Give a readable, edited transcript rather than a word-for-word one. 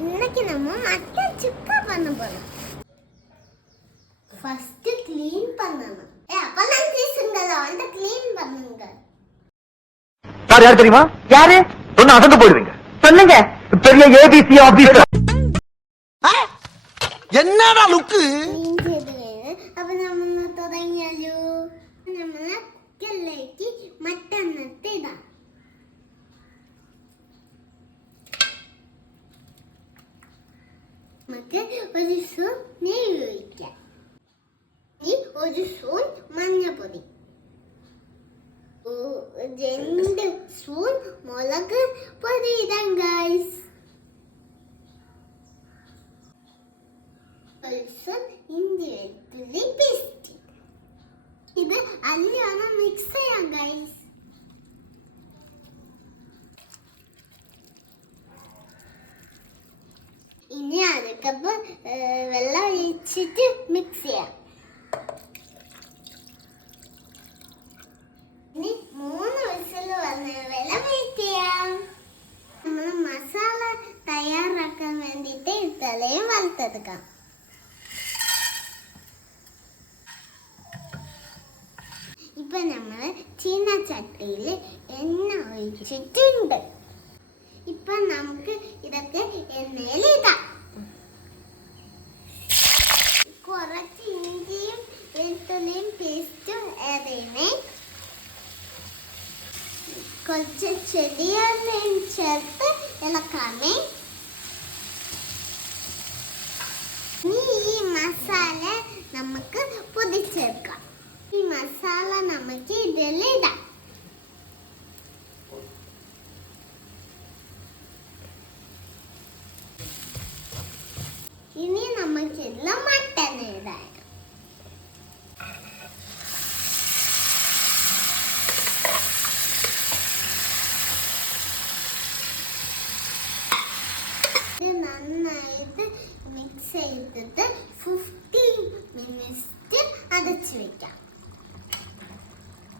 இன்னைக்கு நம்ம மட்டன் சுக்கா பண்ண போறோம். ஃபர்ஸ்ட் க்ளீன் பண்ணனும். அப்பலாம் பேசுங்கல, அந்த க்ளீன் பண்ணுங்க. சார் யார் தெரியுமா? யாரு? சொன்னா அசந்து போயிடுவீங்க. சொல்லுங்க. பெரிய ஏபிசி ஆபீசர். என்னடா லுக்கு? அப்ப நம்ம தொடங்கியாலோ. நம்ம കുക്കറിലേക്ക് മട്ടൻ ഇടാം. നമുക്ക് ഒരു സ്പൂൺ നെയ്യ് ഒഴിക്കാം. ഒരു സ്പൂൺ മഞ്ഞൾപ്പൊടി, 2 സ്പൂൺ മുളക് പൊടി ഇടാം ഗൈസ്. ഒരു സ്പൂൺ ഇഞ്ചി വെളുത്തുള്ളി പേസ്റ്റ്. ഇത് നല്ലോണം മിക്സ് ചെയ്യാം ഗൈസ്. ഇനി അരക്കപ്പ് വെള്ളം ഒഴിച്ചിട്ട് മിക്സ് ചെയ്യാം. ഇനി 3 വിസിൽ വന്ന് വെള്ളം വെയിറ്റ് ചെയ്യാം. നമ്മൾ മസാല തയ്യാറാക്കാൻ വേണ്ടിയിട്ട് തലയും വറുത്തെടുക്കാം. ഇപ്പൊ നമ്മൾ ചീനച്ചട്ടിയിൽ എണ്ണ ഒഴിച്ചിട്ടുണ്ട്. ഇപ്പൊ നമുക്ക് ഇതൊക്കെ എണ്ണയിലിടാം. കുറച്ച് ഇഞ്ചിയും വെളുത്തുള്ളിയും പേസ്റ്റും ഏതേനെ, കുറച്ച് ചെടിയെണ്ണയും ചേർത്ത് ഇളക്കാമേ. ഇനി ഈ മസാല നമുക്ക് പൊടിച്ചെടുക്കാം. ഈ മസാല നമുക്ക് ഇതിലിടാം. ഇനി നമുക്ക് ഇതിൽ മട്ടൻ ഇടാം. ഇത് നന്നായിട്ട് മിക്സ് ചെയ്തിട്ട് 15 മിനിറ്റ് അടച്ചു വെക്കാം.